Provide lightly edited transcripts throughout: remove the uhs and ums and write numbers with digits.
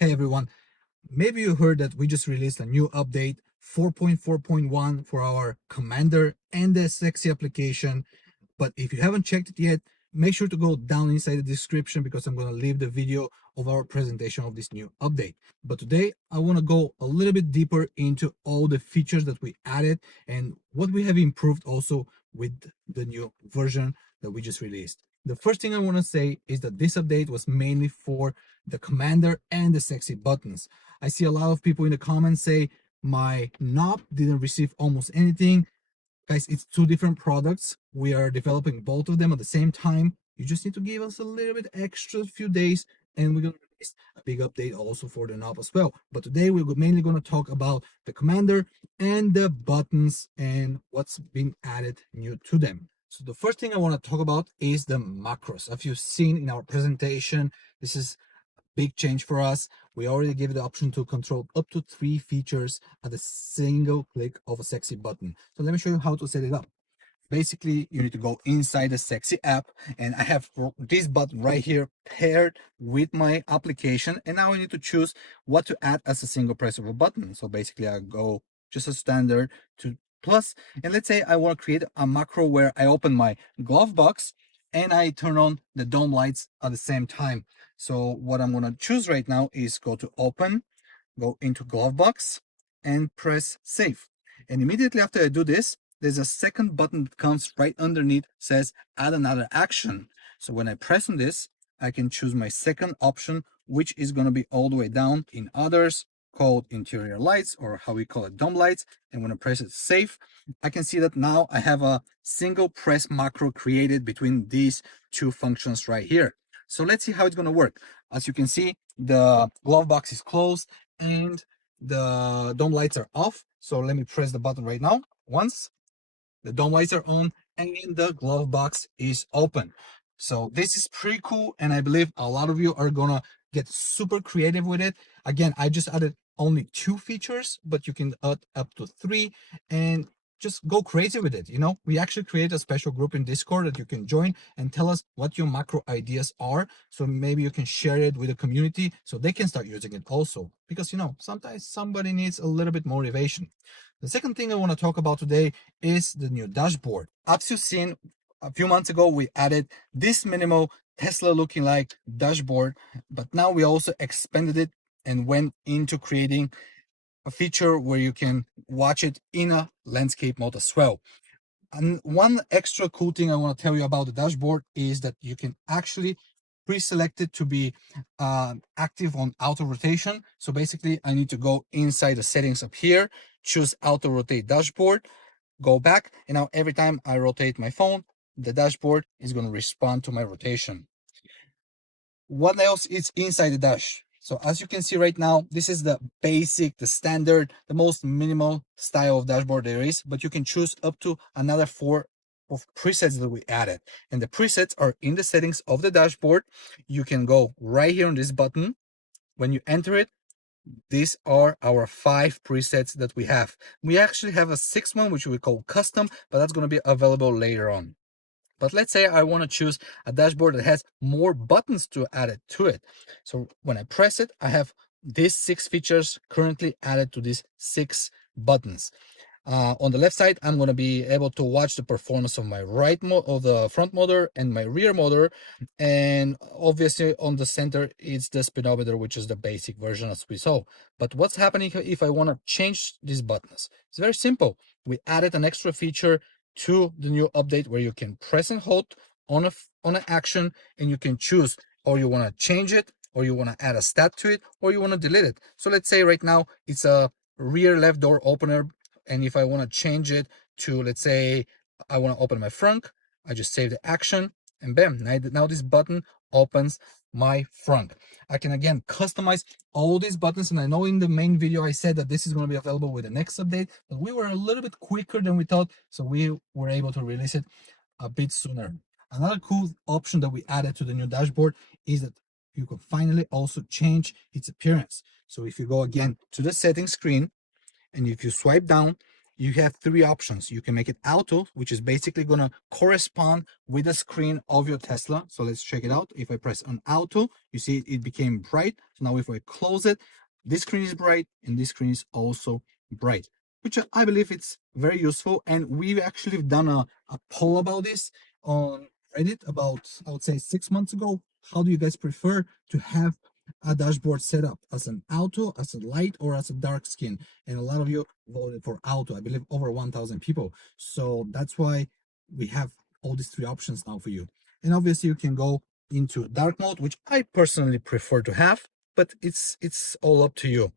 Hey everyone, maybe you heard that we just released a new update 4.4.1 for our Commander and the Sexy application. But if you haven't checked it yet, make sure to go down inside the description because I'm going to leave the video of our presentation of this new update. But today I want to go a little bit deeper into all the features that we added and what we have improved also with the new version that we just released. The first thing I want to say is that this update was mainly for the Commander and the Sexy buttons. I see a lot of people in the comments say my knob didn't receive almost anything. Guys, it's two different products. We are developing both of them at the same time. You just need to give us a little bit extra few days and we're going to release a big update also for the knob as well. But today we're mainly going to talk about the Commander and the buttons and what's been added new to them. So the first thing I want to talk about is the macros. As you've seen in our presentation, this is a big change for us. We already gave the option to control up to 3 features at a single click of a Sexy button. So let me show you how to set it up. Basically, you need to go inside the Sexy app, and I have this button right here paired with my application, and now I need to choose what to add as a single press of a button. So basically I go just a standard to plus, and let's say I want to create a macro where I open my glove box and I turn on the dome lights at the same time. So what I'm going to choose right now is go to open, go into glove box and press save. And immediately after I do this, there's a second button that comes right underneath, says add another action. So when I press on this, I can choose my second option, which is going to be all the way down in others, called interior lights, or how we call it dome lights. And when I press it save, I can see that now I have a single press macro created between these two functions right here. So let's see how it's going to work. As you can see, the glove box is closed and the dome lights are off. So let me press the button right now. Once the dome lights are on and the glove box is open. So this is pretty cool, and I believe a lot of you are gonna get super creative with it. Again, I just added only 2 features, but you can add up to 3 and just go crazy with it. You know, we actually create a special group in Discord that you can join and tell us what your macro ideas are. So maybe you can share it with the community so they can start using it also, because you know, sometimes somebody needs a little bit motivation. The second thing I want to talk about today is the new dashboard. As you've seen, a few months ago, we added this minimal Tesla looking like dashboard, but now we also expanded it and went into creating a feature where you can watch it in a landscape mode as well. And one extra cool thing I want to tell you about the dashboard is that you can actually pre-select it to be active on auto rotation. So basically I need to go inside the settings up here, choose auto rotate dashboard, go back, and now every time I rotate my phone, the dashboard is going to respond to my rotation. What else is inside the dash? So as you can see right now, this is the basic, the standard, the most minimal style of dashboard there is, but you can choose up to another 4 of presets that we added. And the presets are in the settings of the dashboard. You can go right here on this button. When you enter it, these are our 5 presets that we have. We actually have a 6th one, which we call custom, but that's going to be available later on. But let's say I want to choose a dashboard that has more buttons to add it to it. So when I press it, I have these 6 features currently added to these 6 buttons. On the left side, I'm going to be able to watch the performance of my of the front motor and my rear motor. And obviously on the center, it's the speedometer, which is the basic version as we saw. But what's happening if I want to change these buttons? It's very simple. We added an extra feature to the new update where you can press and hold on an action and you can choose, or you want to change it, or you want to add a stat to it, or you want to delete it. So let's say right now it's a rear left door opener, and if I want to change it to, let's say I want to open my front, I just save the action and bam, now this button opens my front. I can again customize all these buttons, and I know in the main video I said that this is going to be available with the next update, but we were a little bit quicker than we thought, so we were able to release it a bit sooner. Another cool option that we added to the new dashboard is that you can finally also change its appearance. So if you go again to the settings screen and if you swipe down, you have three options. You can make it auto, which is basically going to correspond with the screen of your Tesla. So let's check it out. If I press on auto, you see it became bright. So now if I close it, this screen is bright and this screen is also bright, which I believe it's very useful. And we've actually done a poll about this on Reddit about, I would say, 6 months ago. How do you guys prefer to have a dashboard set up, as an auto, as a light, or as a dark skin? And a lot of you voted for auto. I believe over 1,000 people. So that's why we have all these three options now for you. And obviously you can go into dark mode, which I personally prefer to have, but it's all up to you.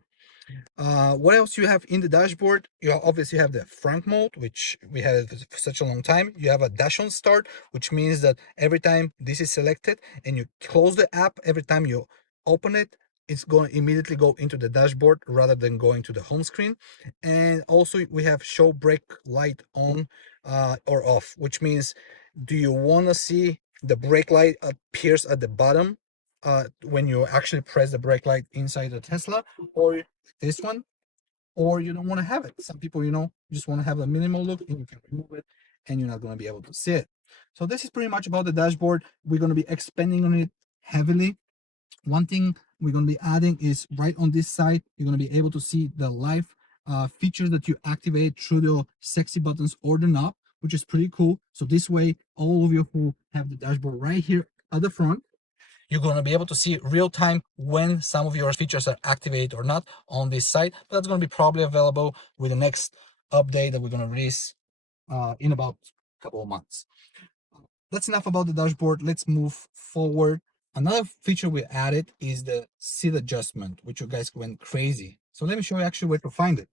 What else you have in the dashboard? You obviously have the frank mode, which we had for such a long time. You have a dash on start, which means that every time this is selected and you close the app, every time you open it, it's going to immediately go into the dashboard rather than going to the home screen. And also we have show brake light on or off, which means, do you want to see the brake light appears at the bottom when you actually press the brake light inside the Tesla, or this one, or you don't want to have it? Some people, you just want to have a minimal look and you can remove it and you're not going to be able to see it. So this is pretty much about the dashboard. We're going to be expanding on it heavily. One thing we're going to be adding is right on this side, you're going to be able to see the live features that you activate through the S3XY buttons or the knob, which is pretty cool. So this way, all of you who have the dashboard right here at the front, you're going to be able to see real time when some of your features are activated or not on this side. But that's going to be probably available with the next update that we're going to release in about a couple of months. That's enough about the dashboard. Let's move forward. Another feature we added is the seat adjustment, which you guys went crazy. So let me show you actually where to find it.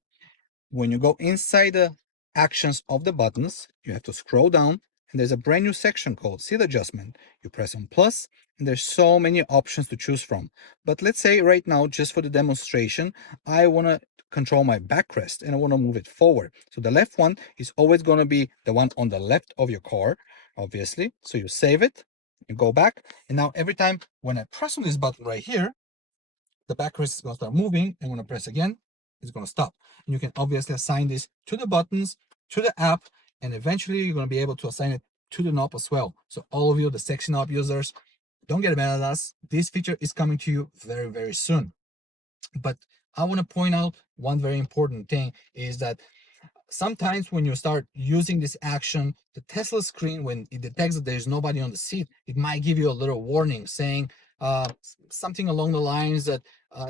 When you go inside the actions of the buttons, you have to scroll down and there's a brand new section called seat adjustment. You press on plus and there's so many options to choose from. But let's say right now, just for the demonstration, I want to control my backrest and I want to move it forward. So the left one is always going to be the one on the left of your car, obviously. So you save it, you go back, and now every time when I press on this button right here, the backrest is going to start moving, and when I press again, it's going to stop. And you can obviously assign this to the buttons, to the app, and eventually you're going to be able to assign it to the knob as well. So all of you, the S3XY knob users, don't get mad at us. This feature is coming to you very, very soon. But I want to point out one very important thing is that sometimes when you start using this action, the Tesla screen, when it detects that there's nobody on the seat, it might give you a little warning saying something along the lines that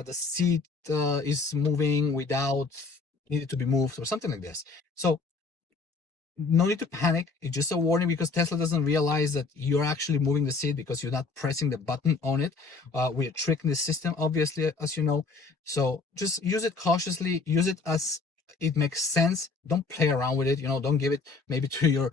the seat is moving without needed to be moved or something like this. So no need to panic. It's just a warning because Tesla doesn't realize that you're actually moving the seat because you're not pressing the button on it. We're tricking the system, obviously, as you know. So just use it cautiously. Use it as it makes sense. Don't play around with it. Don't give it maybe to your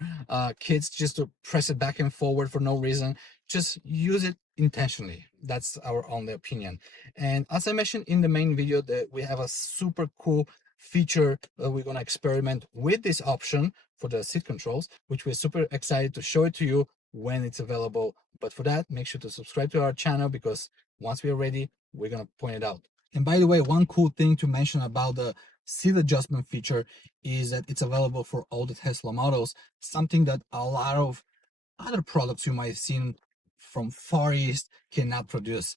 kids just to press it back and forward for no reason. Just use it intentionally. That's our only opinion. And as I mentioned in the main video, that we have a super cool feature that we're going to experiment with this option for the seat controls, which we're super excited to show it to you when it's available. But for that, make sure to subscribe to our channel because once we are ready, we're going to point it out. And by the way, one cool thing to mention about the seat adjustment feature is that it's available for all the Tesla models, something that a lot of other products you might have seen from Far East cannot produce.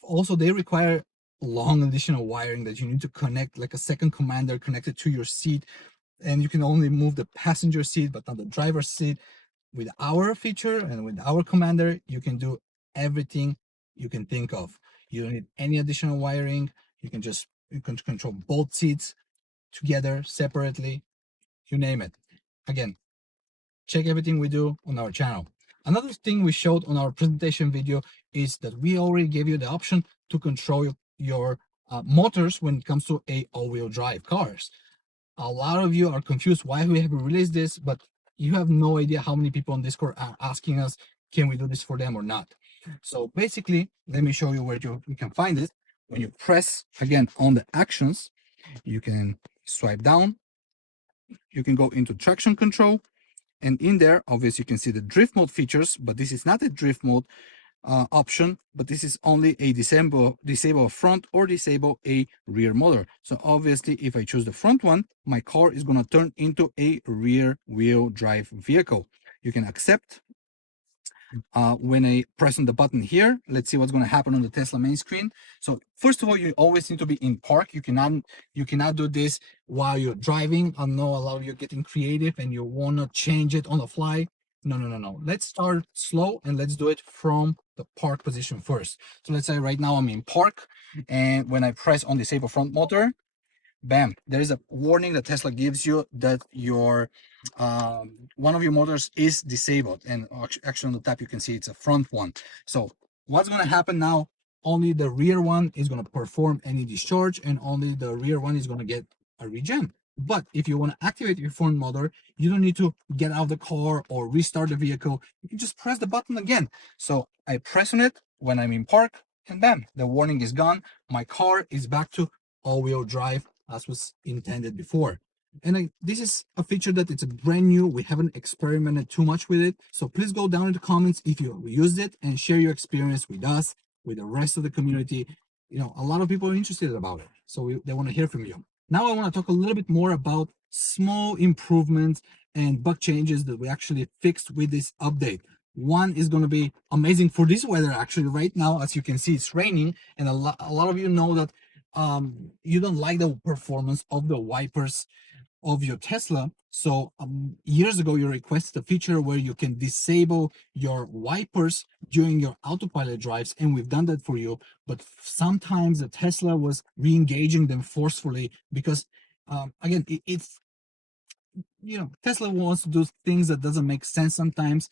Also, they require long additional wiring that you need to connect, like a second commander connected to your seat, and you can only move the passenger seat but not the driver's seat. With our feature and with our commander, you can do everything you can think of. You don't need any additional wiring. You can control both seats together, separately, you name it. Again, check everything we do on our channel. Another thing we showed on our presentation video is that we already gave you the option to control your motors when it comes to all-wheel drive cars. A lot of you are confused why we haven't released this, but you have no idea how many people on Discord are asking us, can we do this for them or not? So basically, let me show you where you can find it. When you press again on the actions, you can swipe down, you can go into traction control, and in there, obviously you can see the drift mode features, but this is not a drift mode. option, but this is only a disable a front or disable a rear motor. So obviously, if I choose the front one, my car is going to turn into a rear wheel drive vehicle. You can accept. When I press on the button here, let's see what's going to happen on the Tesla main screen. So first of all, you always need to be in park. You cannot do this while you're driving. I know a lot of you are getting creative and you want to change it on the fly. No. Let's start slow and let's do it from the park position first. So let's say right now I'm in park, and when I press on disable front motor, bam, there is a warning that Tesla gives you that your one of your motors is disabled, and actually on the top you can see it's a front one. So what's going to happen now? Only the rear one is going to perform any discharge, and only the rear one is going to get a regen. But if you want to activate your front motor, you don't need to get out of the car or restart the vehicle. You can just press the button again. So I press on it when I'm in park, and bam, the warning is gone. My car is back to all-wheel drive as was intended before. And this is a feature that it's brand new. We haven't experimented too much with it. So please go down in the comments if you used it and share your experience with us, with the rest of the community. You know, a lot of people are interested about it. So they want to hear from you. Now I want to talk a little bit more about small improvements and bug changes that we actually fixed with this update. One is going to be amazing for this weather. Actually, right now, as you can see, it's raining, and a lot of you know that you don't like the performance of the wipers of your Tesla. So years ago, you requested a feature where you can disable your wipers during your autopilot drives, and we've done that for you. But sometimes the Tesla was re-engaging them forcefully because, again, it's, you know, Tesla wants to do things that doesn't make sense sometimes,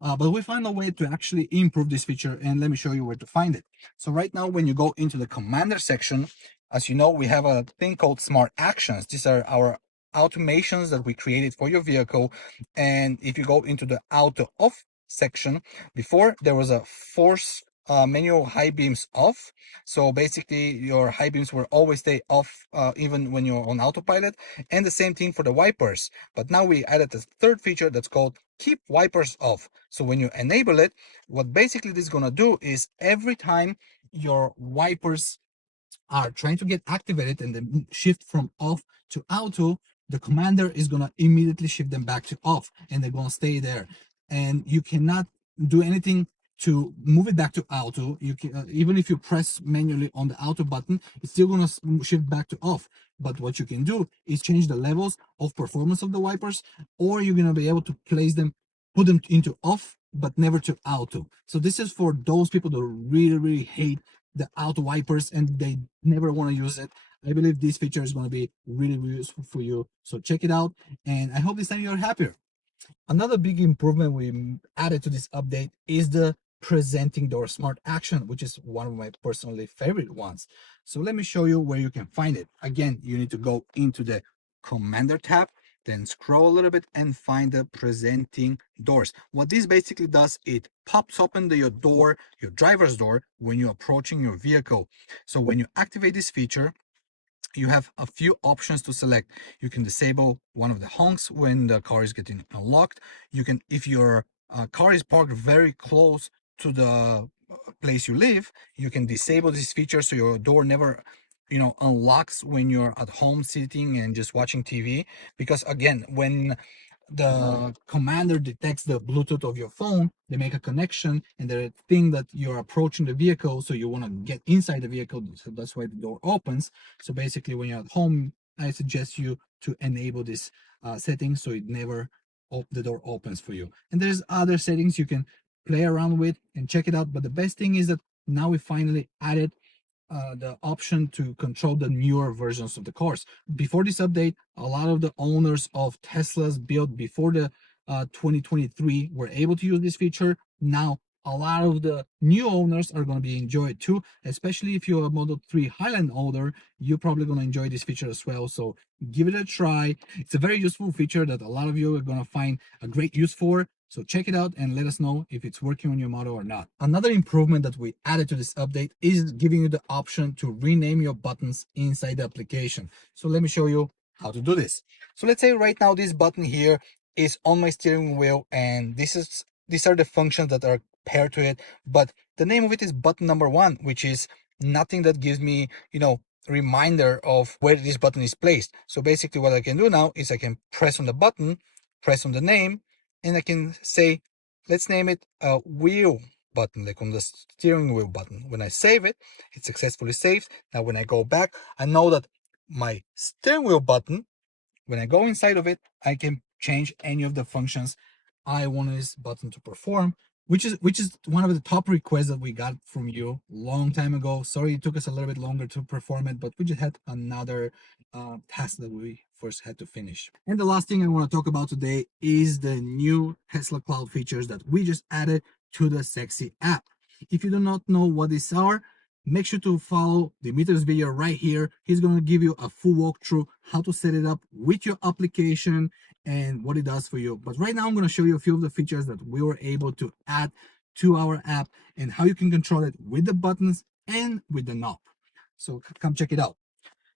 but we find a way to actually improve this feature, and let me show you where to find it. So right now, when you go into the commander section, as you know, we have a thing called smart actions. These are our automations that we created for your vehicle. And if you go into the auto off section, before there was a force manual high beams off. So basically your high beams will always stay off even when you're on autopilot, and the same thing for the wipers. But now we added a third feature that's called keep wipers off. So when you enable it, what basically this is going to do is every time your wipers are trying to get activated and then shift from off to auto, the commander is going to immediately shift them back to off, and they're going to stay there. And you cannot do anything to move it back to auto. You can, even if you press manually on the auto button, it's still going to shift back to off. But what you can do is change the levels of performance of the wipers, or you're going to be able to place them, put them into off, but never to auto. So this is for those people that really hate the auto wipers and they never want to use it. I believe this feature is going to be really useful for you. So check it out, and I hope this time you're happier. Another big improvement we added to this update is the presenting door smart action, which is one of my personally favorite ones. So let me show you where you can find it. Again, you need to go into the commander tab, then scroll a little bit and find the presenting doors. What this basically does, it pops open your door, your driver's door, when you're approaching your vehicle. So when you activate this feature, you have a few options to select. You can disable one of the honks when the car is getting unlocked. You can, if your car is parked very close to the place you live, you can disable this feature so your door never, you know, unlocks when you're at home sitting and just watching TV. Because again, when the commander detects the Bluetooth of your phone, they make a connection and they think that you're approaching the vehicle, so you want to get inside the vehicle, so that's why the door opens. So basically when you're at home, I suggest you to enable this setting so it never the door opens for you. And there's other settings you can play around with and check it out, but the best thing is that now we finally added the option to control the newer versions of the cars. Before this update, a lot of the owners of Teslas built before the 2023 were able to use this feature. Now, a lot of the new owners are going to be enjoy it too, especially if you're a Model 3 Highland owner. You're probably going to enjoy this feature as well. So give it a try. It's a very useful feature that a lot of you are going to find a great use for. So check it out and let us know if it's working on your model or not. Another improvement that we added to this update is giving you the option to rename your buttons inside the application. So let me show you how to do this. So let's say right now this button here is on my steering wheel, and these are the functions that are paired to it. But the name of it is button number 1, which is nothing that gives me, reminder of where this button is placed. So basically what I can do now is I can press on the button, press on the name, and I can say, let's name it a wheel button, like on the steering wheel button. When I save it, it's successfully saved. Now when I go back, I know that my steering wheel button, when I go inside of it, I can change any of the functions I want this button to perform, which is one of the top requests that we got from you long time ago. Sorry it took us a little bit longer to perform it, but we just had another task that we first had to finish. And the last thing I want to talk about today is the new Tesla Cloud features that we just added to the S3XY app. If you do not know what these are, make sure to follow Dimitri's video right here. He's going to give you a full walkthrough how to set it up with your application and what it does for you. But right now I'm going to show you a few of the features that we were able to add to our app and how you can control it with the buttons and with the knob. So come check it out.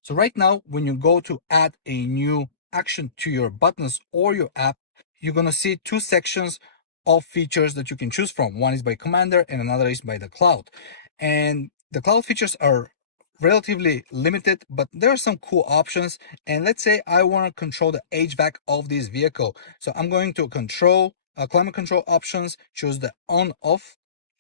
So right now, when you go to add a new action to your buttons or your app, you're going to see two sections of features that you can choose from. One is by Commander and another is by the cloud. And the cloud features are relatively limited, but there are some cool options. And let's say I want to control the HVAC of this vehicle. So I'm going to control climate control options, choose the on off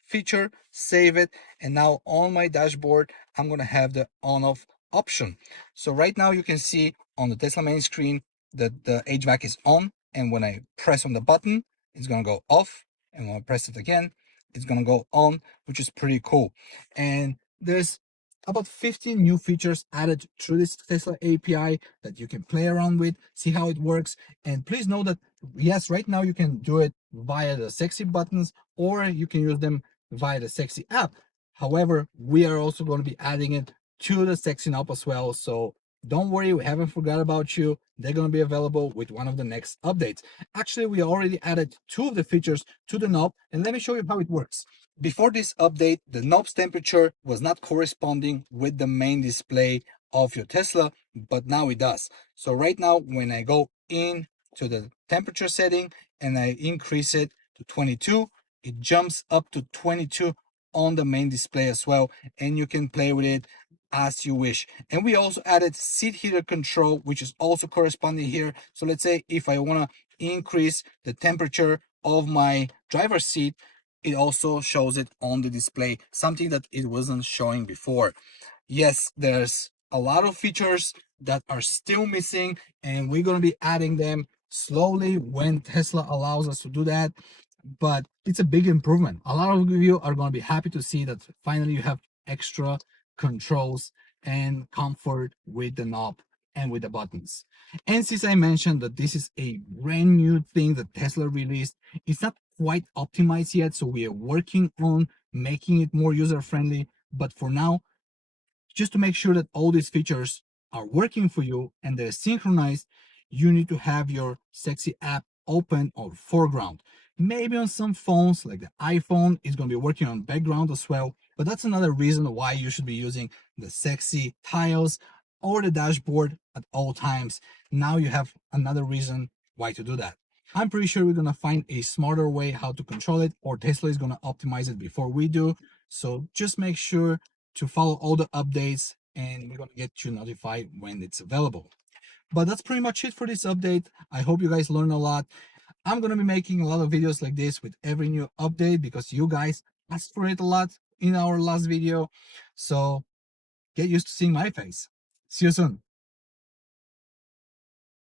feature, save it. And now on my dashboard, I'm going to have the on off option. So right now you can see on the Tesla main screen that the HVAC is on. And when I press on the button, it's going to go off. And when I press it again, it's going to go on, which is pretty cool. And there's about 15 new features added through this Tesla API that you can play around with, see how it works. And please know that, yes, right now you can do it via the S3XY buttons, or you can use them via the S3XY app. However, we are also going to be adding it to the S3XY app as well. So don't worry, we haven't forgot about you. They're going to be available with one of the next updates. Actually, we already added two of the features to the knob, and let me show you how it works. Before this update, the knob's temperature was not corresponding with the main display of your Tesla, but now it does. So right now, when I go in to the temperature setting and I increase it to 22, it jumps up to 22 on the main display as well, and you can play with it as you wish. And we also added seat heater control, which is also corresponding here. So let's say if I want to increase the temperature of my driver's seat, it also shows it on the display, something that it wasn't showing before. Yes, there's a lot of features that are still missing, and we're going to be adding them slowly when Tesla allows us to do that. But it's a big improvement. A lot of you are going to be happy to see that finally you have extra controls and comfort with the knob and with the buttons. And since I mentioned that this is a brand new thing that Tesla released, it's not quite optimized yet, so we are working on making it more user-friendly. But for now, just to make sure that all these features are working for you and they're synchronized, you need to have your S3XY app open or foreground. Maybe on some phones like the iPhone, it's going to be working on background as well, but that's another reason why you should be using the S3XY tiles or the dashboard at all times. Now you have another reason why to do that. I'm pretty sure we're going to find a smarter way how to control it, or Tesla is going to optimize it before we do. So just make sure to follow all the updates, and we're going to get you notified when it's available. But that's pretty much it for this update. I hope you guys learned a lot. I'm going to be making a lot of videos like this with every new update because you guys asked for it a lot in our last video. So get used to seeing my face. See you soon.